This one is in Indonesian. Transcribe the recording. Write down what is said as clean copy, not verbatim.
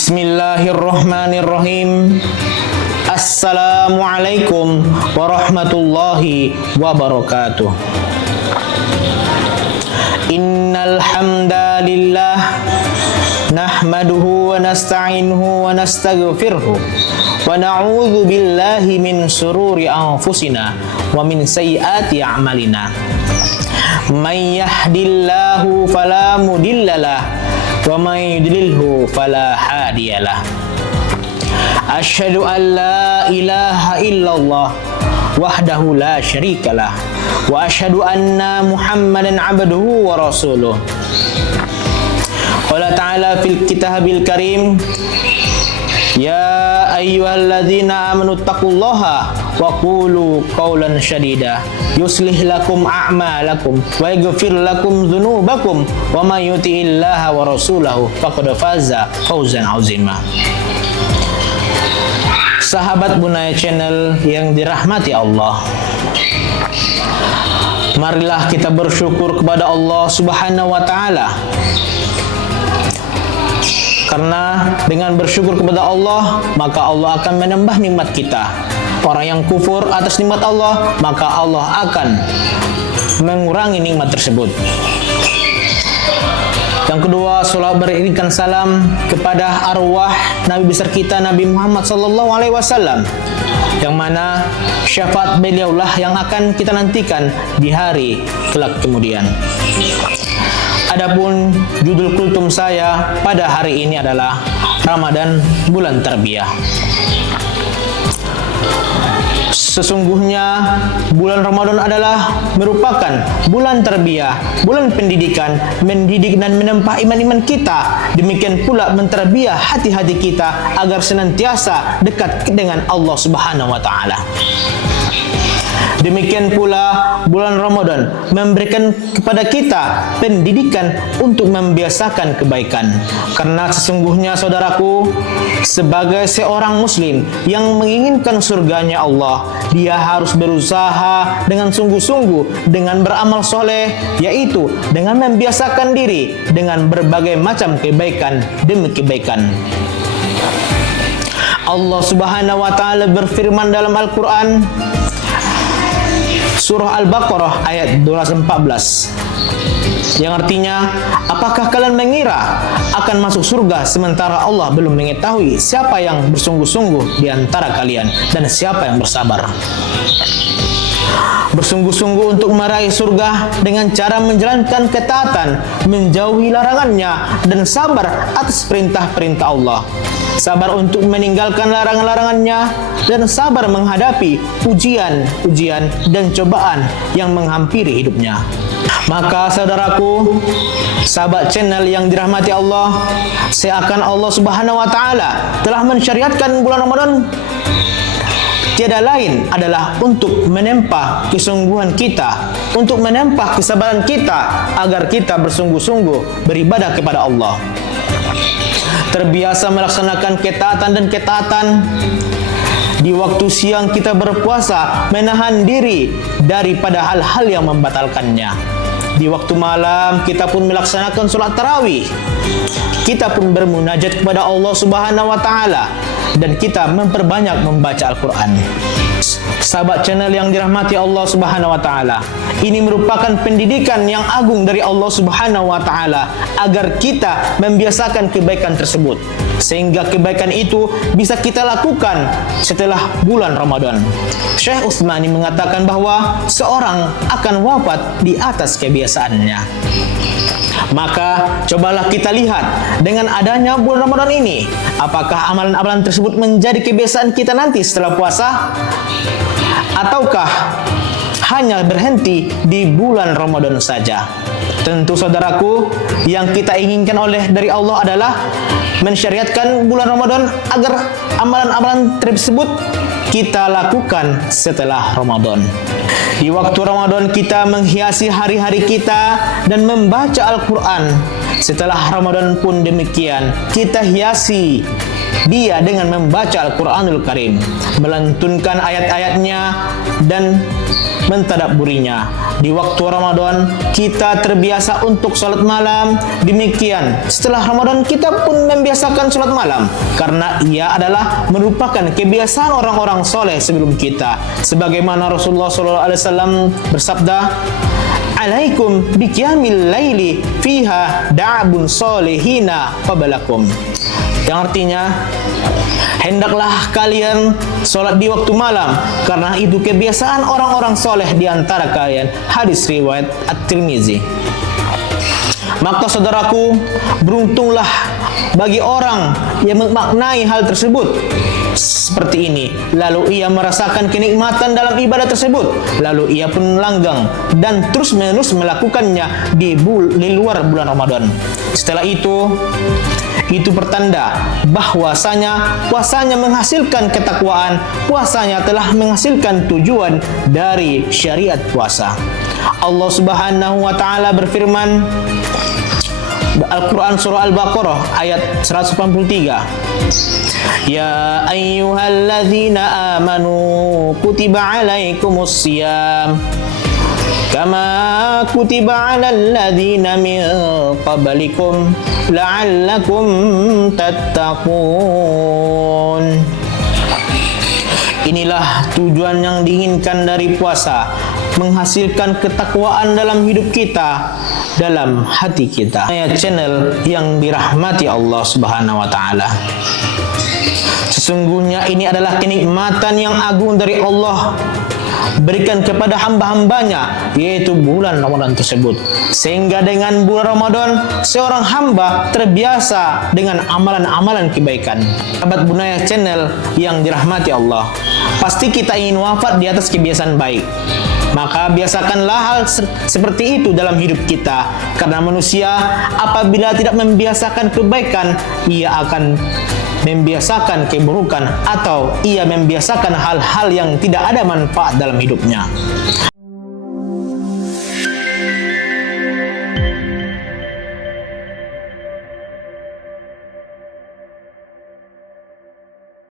Bismillahirrahmanirrahim. Assalamualaikum warahmatullahi wabarakatuh. Innal hamdalillah nahmaduhu wa nasta'inuhu wa nastaghfiruh wa na'udzu billahi min shururi anfusina wa min sayyiati a'malina. May yahdihillahu fala mudhillalah wa may yudlilhu fala hadiyalah. Asyhadu an la ilaha illallah wahdahu la syarikalah wa asyhadu anna Muhammadan abduhu wa rasuluh. Qala ta'ala fil kitabil karim, ya ayyuhalladzina amanu taqullaha wa qulu qawlan syadida yuslih lakum a'malakum wa yaghfir lakum dzunubakum wa may yuti'illaha wa rasulahu faqad faza fawzan 'azima. Sahabat Bunaya Channel yang dirahmati Allah, marilah kita bersyukur kepada Allah Subhanahu wa Ta'ala, karena dengan bersyukur kepada Allah maka Allah akan menambah nikmat kita. Orang yang kufur atas nikmat Allah maka Allah akan mengurangi nikmat tersebut. Yang kedua, salat beriringkan salam kepada arwah Nabi besar kita Nabi Muhammad SAW, yang mana syafaat beliaulah yang akan kita nantikan di hari kelak kemudian. Adapun judul kultum saya pada hari ini adalah Ramadan bulan tarbiyah. Sesungguhnya bulan Ramadan adalah merupakan bulan tarbiyah, bulan pendidikan, mendidik dan menempa iman-iman kita. Demikian pula mentarbiyah hati-hati kita agar senantiasa dekat dengan Allah Subhanahu wa Ta'ala. Demikian pula bulan Ramadan memberikan kepada kita pendidikan untuk membiasakan kebaikan. Karena sesungguhnya saudaraku, sebagai seorang muslim yang menginginkan surganya Allah, dia harus berusaha dengan sungguh-sungguh dengan beramal soleh, yaitu dengan membiasakan diri dengan berbagai macam kebaikan demi kebaikan. Allah Subhanahu wa Ta'ala berfirman dalam Al-Quran, Surah Al-Baqarah ayat 214, yang artinya, apakah kalian mengira akan masuk surga sementara Allah belum mengetahui siapa yang bersungguh-sungguh di antara kalian dan siapa yang bersabar? Bersungguh-sungguh untuk meraih surga dengan cara menjalankan ketaatan, menjauhi larangannya, dan sabar atas perintah-perintah Allah. Sabar untuk meninggalkan larangan-larangannya, dan sabar menghadapi ujian-ujian dan cobaan yang menghampiri hidupnya. Maka saudaraku, sahabat channel yang dirahmati Allah, seakan Allah Subhanahu wa Ta'ala telah mensyariatkan bulan Ramadan tiada lain adalah untuk menempa kesungguhan kita, untuk menempa kesabaran kita agar kita bersungguh-sungguh beribadah kepada Allah. Terbiasa melaksanakan ketaatan dan ketaatan. Di waktu siang kita berpuasa, menahan diri daripada hal-hal yang membatalkannya. Di waktu malam kita pun melaksanakan sholat tarawih. Kita pun bermunajat kepada Allah Subhanahu wa Ta'ala, dan kita memperbanyak membaca Al-Quran. Sahabat channel yang dirahmati Allah Subhanahu wa Ta'ala, ini merupakan pendidikan yang agung dari Allah Subhanahu wa Ta'ala agar kita membiasakan kebaikan tersebut, sehingga kebaikan itu bisa kita lakukan setelah bulan Ramadan. Syekh Utsmani mengatakan bahwa seorang akan wafat di atas kebiasaannya. Maka cobalah kita lihat dengan adanya bulan Ramadan ini, apakah amalan-amalan tersebut menjadi kebiasaan kita nanti setelah puasa, ataukah hanya berhenti di bulan Ramadan saja. Tentu saudaraku, yang kita inginkan dari Allah adalah mensyariatkan bulan Ramadan agar amalan-amalan tersebut kita lakukan setelah Ramadan. Di waktu Ramadan kita menghiasi hari-hari kita dan membaca Al-Quran. Setelah Ramadan pun demikian, kita hiasi dia dengan membaca Al-Quranul Karim, melantunkan ayat-ayatnya dan mentadabburinya. Di waktu Ramadan kita terbiasa untuk sholat malam. Demikian setelah Ramadan kita pun membiasakan sholat malam, karena ia adalah merupakan kebiasaan orang-orang soleh sebelum kita. Sebagaimana Rasulullah SAW bersabda, "Alaikum biqiyamil laili fiha da'abun solehina qablakum." Yang artinya, hendaklah kalian sholat di waktu malam, karena itu kebiasaan orang-orang soleh di antara kalian. Hadis riwayat At-Tirmizi. Maka saudaraku, beruntunglah bagi orang yang memaknai hal tersebut seperti ini, lalu ia merasakan kenikmatan dalam ibadah tersebut, lalu ia pun langgang dan terus-menerus melakukannya di luar bulan Ramadan. Setelah itu pertanda bahwasanya puasanya menghasilkan ketakwaan, puasanya telah menghasilkan tujuan dari syariat puasa. Allah Subhanahu wa taala berfirman, Al-Quran surah Al-Baqarah ayat 183, "Ya ayyuhalladzina amanu kutiba alaikumus siyam kama kutiba alal ladzina min qablikum la'allakum tattaqun." Inilah tujuan yang diinginkan dari puasa, menghasilkan ketakwaan dalam hidup kita, dalam hati kita. Channel yang dirahmati Allah Subhanahu wa taala. Sesungguhnya ini adalah kenikmatan yang agung dari Allah berikan kepada hamba-hambanya, yaitu bulan Ramadan tersebut. Sehingga dengan bulan Ramadan, seorang hamba terbiasa dengan amalan-amalan kebaikan. Sahabat Bunaya Channel yang dirahmati Allah, pasti kita ingin wafat di atas kebiasaan baik. Maka biasakanlah hal seperti itu dalam hidup kita. Karena manusia apabila tidak membiasakan kebaikan, ia akan membiasakan keburukan, atau ia membiasakan hal-hal yang tidak ada manfaat dalam hidupnya.